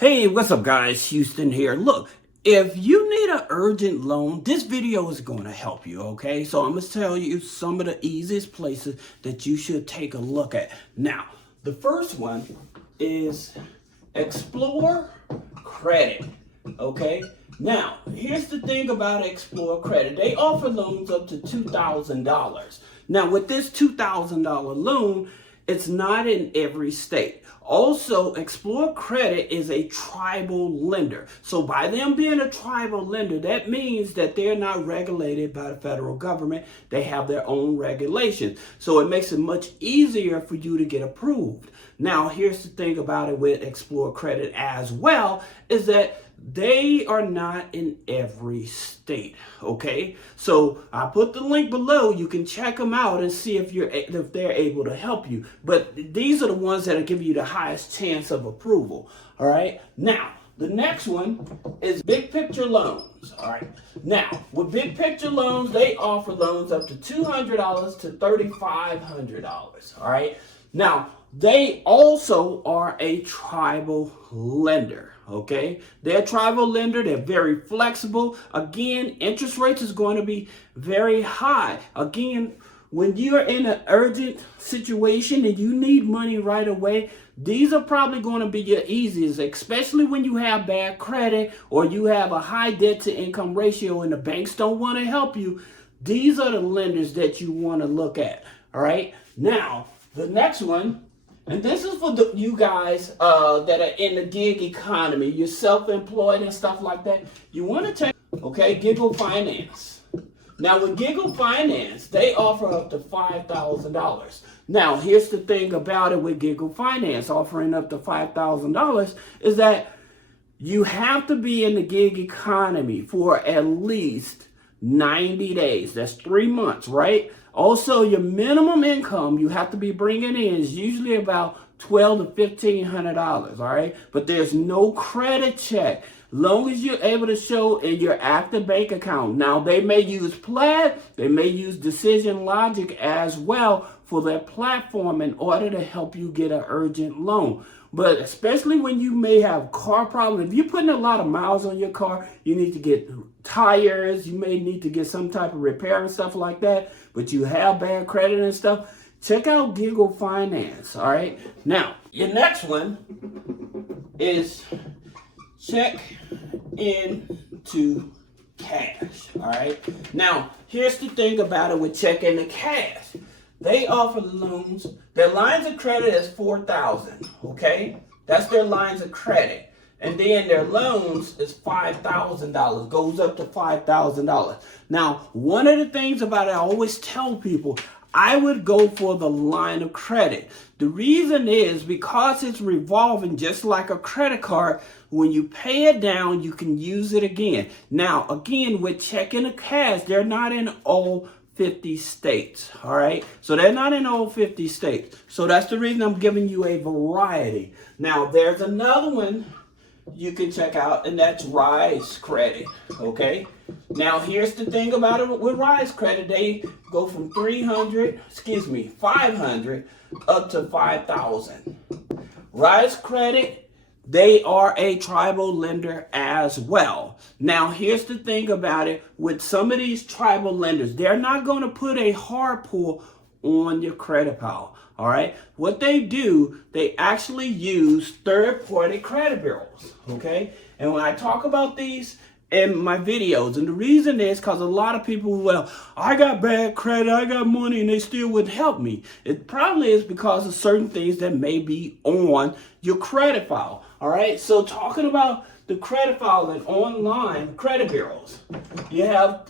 Hey, what's up guys? Houston here. Look, if you need an urgent loan, this video is going to help you, okay? So I'm going to tell you some of the easiest places that you should take a look at. Now, the first one is Explore Credit, okay? Now, here's the thing about Explore Credit. They offer loans up to $2,000. Now, with this $2,000 loan, it's not in every state. Also, Explore Credit is a tribal lender. So by them being a tribal lender, that means that they're not regulated by the federal government. They have their own regulations. So it makes it much easier for you to get approved. Now, here's the thing about it with Explore Credit as well, is that they are not in every state, okay? So I put the link below. You can check them out and see if they're able to help you. But these are the ones that will give you the highest chance of approval, all right? Now, the next one is Big Picture Loans, all right? Now, with Big Picture Loans, they offer loans up to $200 to $3,500, all right? Now, they also are a tribal lender, okay? They're a tribal lender. They're very flexible. Again, interest rates is going to be very high. Again, when you're in an urgent situation and you need money right away, these are probably going to be your easiest, especially when you have bad credit or you have a high debt to income ratio and the banks don't want to help you. These are the lenders that you want to look at, all right? Now, the next one, and this is for you guys that are in the gig economy, you're self-employed and stuff like that. You want to take, okay, Giggle Finance. Now with Giggle Finance, they offer up to $5,000. Now here's the thing about it with Giggle Finance offering up to $5,000 is that you have to be in the gig economy for at least 90 days. That's 3 months, right? Also, your minimum income you have to be bringing in is usually about $1,200 to $1,500, all right? But there's no credit check. Long as you're able to show in your active bank account. Now, they may use Plaid, they may use Decision Logic as well for their platform in order to help you get an urgent loan. But especially when you may have car problems, if you're putting a lot of miles on your car, you need to get tires, you may need to get some type of repair and stuff like that, but you have bad credit and stuff, check out Giggle Finance, all right? Now, your next one is check into cash, all right? Now, here's the thing about it with check into cash. They offer loans. Their lines of credit is $4,000, okay? That's their lines of credit. And then their loans is $5,000, goes up to $5,000. Now, one of the things about it, I always tell people, I would go for the line of credit. The reason is because it's revolving just like a credit card. When you pay it down, you can use it again. Now, again, with checking the cash, they're not in all 50 states, all right? So they're not in all 50 states. So that's the reason I'm giving you a variety. Now, there's another one you can check out, and that's Rise Credit, okay? Now, here's the thing about it with Rise Credit. They go from 500 up to 5,000. Rise Credit, they are a tribal lender as well. Now, here's the thing about it. With some of these tribal lenders, they're not going to put a hard pull on your credit file, all right? What they do, they actually use third-party credit bureaus, okay? And when I talk about these in my videos, and the reason is because a lot of people, well, I got bad credit, I got money, and they still wouldn't help me. It probably is because of certain things that may be on your credit file, all right? So talking about the credit file and online credit bureaus, you have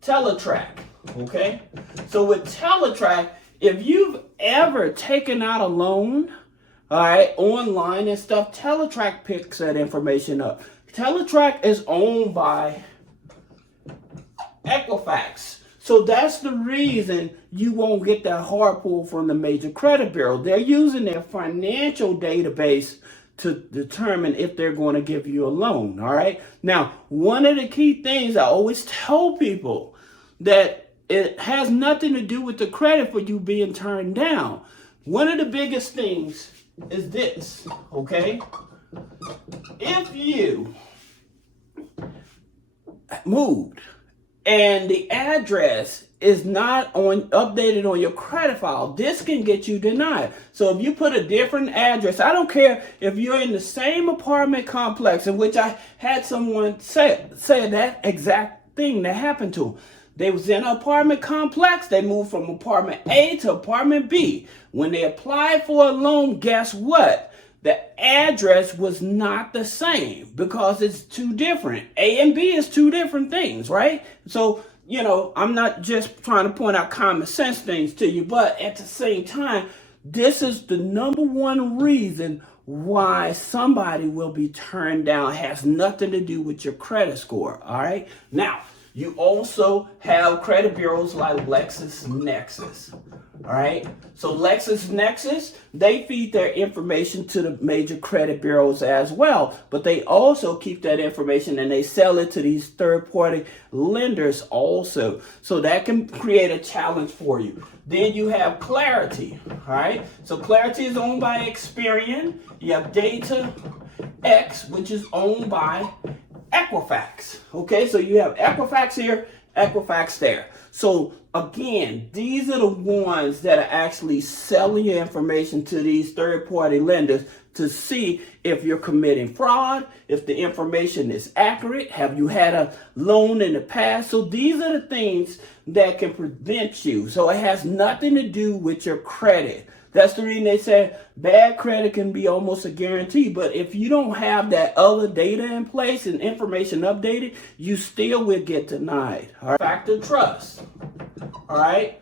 Teletrack, okay? So with Teletrack, if you've ever taken out a loan, all right, online and stuff, Teletrack picks that information up. Teletrack is owned by Equifax. So that's the reason you won't get that hard pull from the major credit bureau. They're using their financial database to determine if they're going to give you a loan, all right? Now, one of the key things I always tell people that it has nothing to do with the credit for you being turned down. One of the biggest things is this, okay? if you moved and the address is not updated on your credit file, this can get you denied. So if you put a different address, I don't care if you're in the same apartment complex, in which I had someone say that exact thing that happened to them. They was in an apartment complex. They moved from apartment A to apartment B. When they applied for a loan, guess what? The address was not the same because it's two different. A and B is two different things, right? So, you know, I'm not just trying to point out common sense things to you, but at the same time, this is the number one reason why somebody will be turned down. It has nothing to do with your credit score, all right? Now, you also have credit bureaus like LexisNexis, all right? So LexisNexis, they feed their information to the major credit bureaus as well, but they also keep that information and they sell it to these third-party lenders also. So that can create a challenge for you. Then you have Clarity, all right? So Clarity is owned by Experian. You have DataX, which is owned by Equifax. Okay, so you have Equifax here, Equifax there. So again, these are the ones that are actually selling your information to these third-party lenders to see if you're committing fraud, if the information is accurate, have you had a loan in the past. So these are the things that can prevent you. So it has nothing to do with your credit. That's the reason they say bad credit can be almost a guarantee. But if you don't have that other data in place and information updated, you still will get denied. All right? Factor Trust. All right.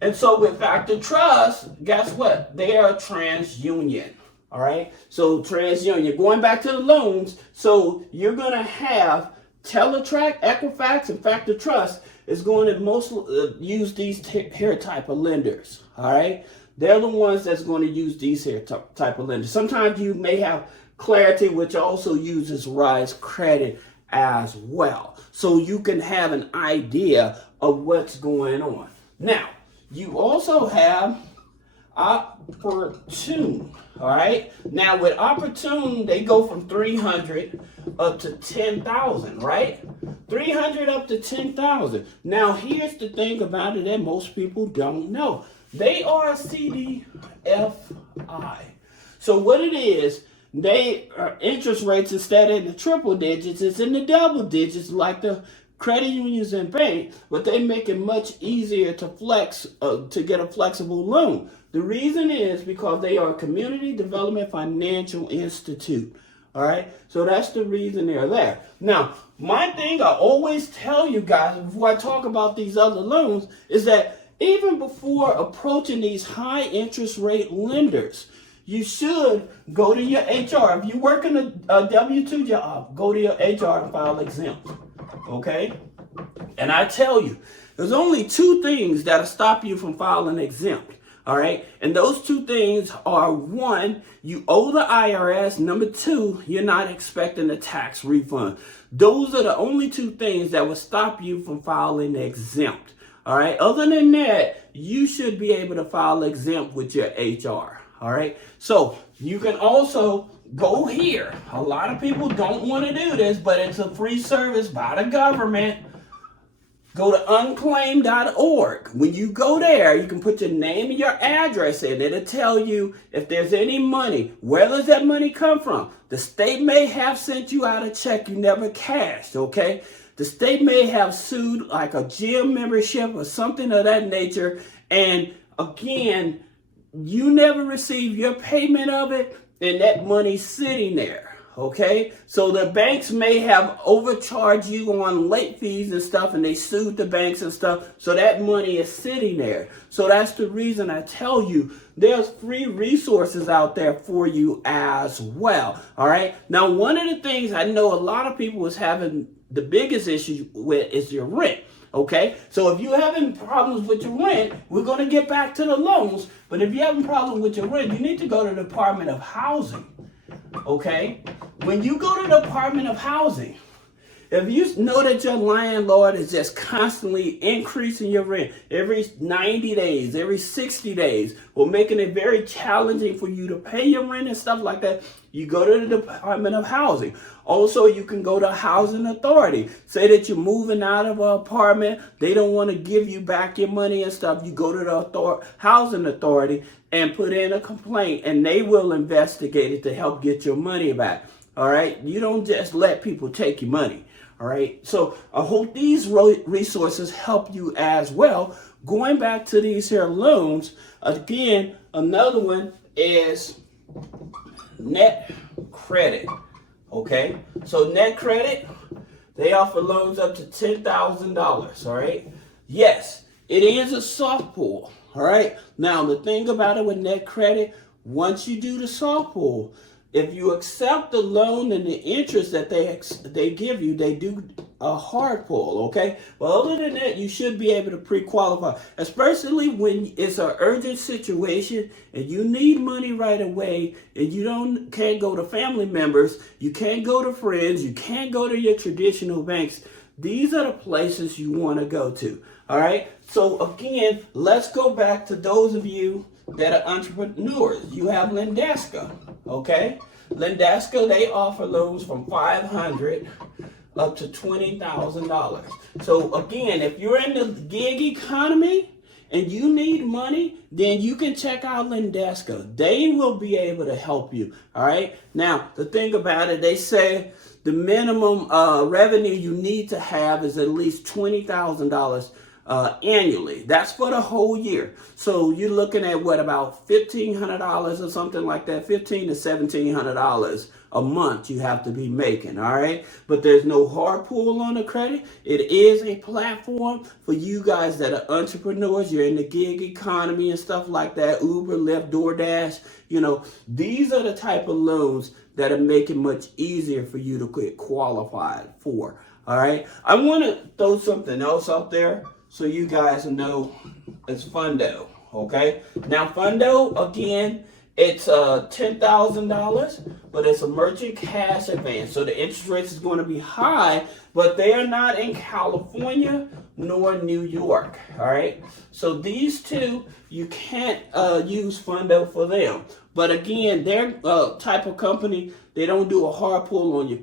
And so with Factor Trust, guess what? They are TransUnion. All right. So TransUnion, going back to the loans. So you're going to have Teletrack, Equifax, and Factor Trust is going to most use these here type of lenders. All right. They're the ones that's going to use these here type of lenders. Sometimes you may have Clarity, which also uses Rise Credit as well. So you can have an idea of what's going on. Now, you also have Opportune. All right. Now with Opportune, they go from 300 up to 10,000, right? 300 up to 10,000. Now here's the thing about it that most people don't know. They are a CDFI. So what it is, they interest rates instead of in the triple digits, it's in the double digits like the credit unions and banks, but they make it much easier to flex, to get a flexible loan. The reason is because they are a community development financial institute. All right, so that's the reason they're there. Now, my thing I always tell you guys before I talk about these other loans is that even before approaching these high interest rate lenders, you should go to your HR. If you work in a W-2 job, go to your HR and file exempt. Okay? And I tell you, there's only two things that'll stop you from filing exempt. All right? And those two things are, one, you owe the IRS. Number two, you're not expecting a tax refund. Those are the only two things that will stop you from filing exempt. All right. Other than that, you should be able to file exempt with your HR. All right. So you can also go here. A lot of people don't want to do this, but it's a free service by the government. Go to unclaimed.org. When you go there, you can put your name and your address in. It'll tell you if there's any money. Where does that money come from? The state may have sent you out a check you never cashed. Okay. The state may have sued like a gym membership or something of that nature. And again, you never receive your payment of it and that money's sitting there. Okay. So the banks may have overcharged you on late fees and stuff and they sued the banks and stuff. So that money is sitting there. So that's the reason I tell you there's free resources out there for you as well. All right. Now, one of the things I know a lot of people is having the biggest issue with is your rent. Okay, so if you're having problems with your rent, we're going to get back to the loans. But if you're having problems with your rent, you need to go to the Department of Housing. Okay, when you go to the Department of Housing, if you know that your landlord is just constantly increasing your rent every 90 days, every 60 days, or making it very challenging for you to pay your rent and stuff like that, you go to the Department of Housing. Also, you can go to Housing Authority. Say that you're moving out of an apartment, they don't want to give you back your money and stuff. You go to the Housing Authority and put in a complaint, and they will investigate it to help get your money back. All right? You don't just let people take your money. All right? So I hope these resources help you as well. Going back to these here loans, again, another one is NetCredit. Okay, so NetCredit, they offer loans up to $10,000. All right, yes, it is a soft pull. All right, now the thing about it with NetCredit, once you do the soft pull, if you accept the loan and the interest that they give you, they do a hard pull, okay? But other than that, you should be able to pre-qualify, especially when it's an urgent situation and you need money right away and you can't go to family members, you can't go to friends, you can't go to your traditional banks. These are the places you want to go to, all right? So again, let's go back to those of you that are entrepreneurs. You have Lendeska, okay? Lendeska, they offer loans from $500 up to $20,000. So again, if you're in the gig economy and you need money, then you can check out Lendeska. They will be able to help you, all right? Now, the thing about it, they say the minimum revenue you need to have is at least $20,000 annually. That's for the whole year. So you're looking at what, about $1,500 or something like that, $1,500 to $1,700 a month you have to be making, all right? But there's no hard pull on the credit. It is a platform for you guys that are entrepreneurs. You're in the gig economy and stuff like that, Uber, Lyft, DoorDash. You know, these are the type of loans that are making much easier for you to get qualified for, all right? I want to throw something else out there so you guys know. It's Fundo, okay? Now, Fundo, again, it's $10,000, but it's a merchant cash advance. So the interest rate is going to be high, but they are not in California nor New York, all right? So these two, you can't use Fundo for them. But again, they're type of company, they don't do a hard pull on your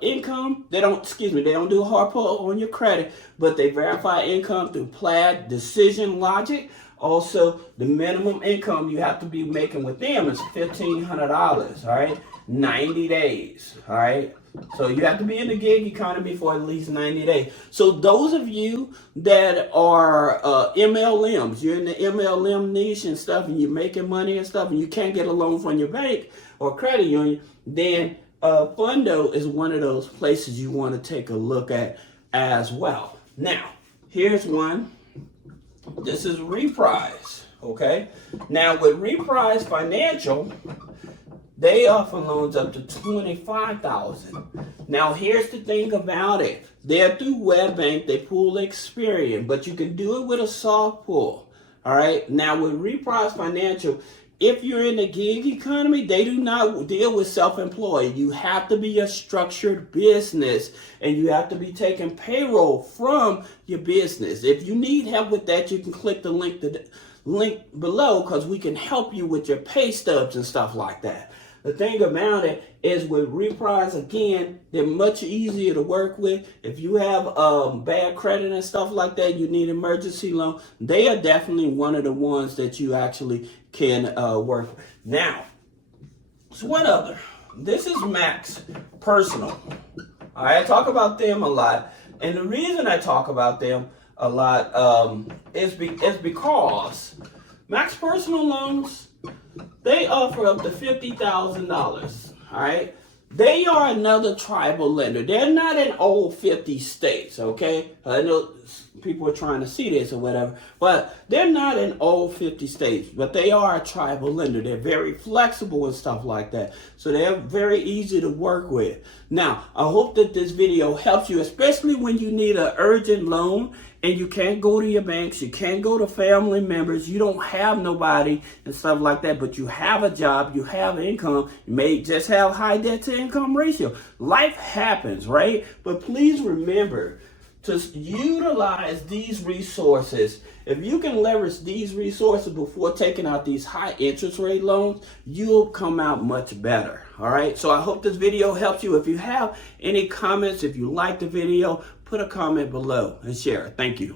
income. They don't do a hard pull on your credit, but they verify income through Plaid, Decision Logic. Also, the minimum income you have to be making with them is $1,500, all right? 90 days, all right? So you have to be in the gig economy for at least 90 days. So those of you that are MLMs, you're in the MLM niche and stuff, and you're making money and stuff, and you can't get a loan from your bank or credit union, then Fundo is one of those places you want to take a look at as well. Now, here's one. This is Reprise, okay? Now, with Reprise Financial, they offer loans up to $25,000. Now, here's the thing about it. They're through WebBank. They pull Experian, but you can do it with a soft pull, all right? Now, with Reprise Financial, if you're in the gig economy, they do not deal with self-employed. You have to be a structured business, and you have to be taking payroll from your business. If you need help with that, you can click the link below, because we can help you with your pay stubs and stuff like that. The thing about it is with Reprise, again, they're much easier to work with. If you have bad credit and stuff like that, you need emergency loan, they are definitely one of the ones that you actually can work with. Now, so one other. This is Max Personal. All right, I talk about them a lot. And the reason I talk about them a lot is because Max Personal Loans, they offer up to $50,000, all right? They are another tribal lender. They're not in all 50 states, okay? I know people are trying to see this or whatever, but they're not in all 50 states, but they are a tribal lender. They're very flexible and stuff like that, so they're very easy to work with. Now, I hope that this video helps you, especially when you need an urgent loan and you can't go to your banks, you can't go to family members, you don't have nobody and stuff like that, but you have a job, you have income, you may just have high debt to income ratio. Life happens, right? But please remember, to utilize these resources. If you can leverage these resources before taking out these high interest rate loans, you'll come out much better. All right. So I hope this video helps you. If you have any comments, if you like the video, put a comment below and share it. Thank you.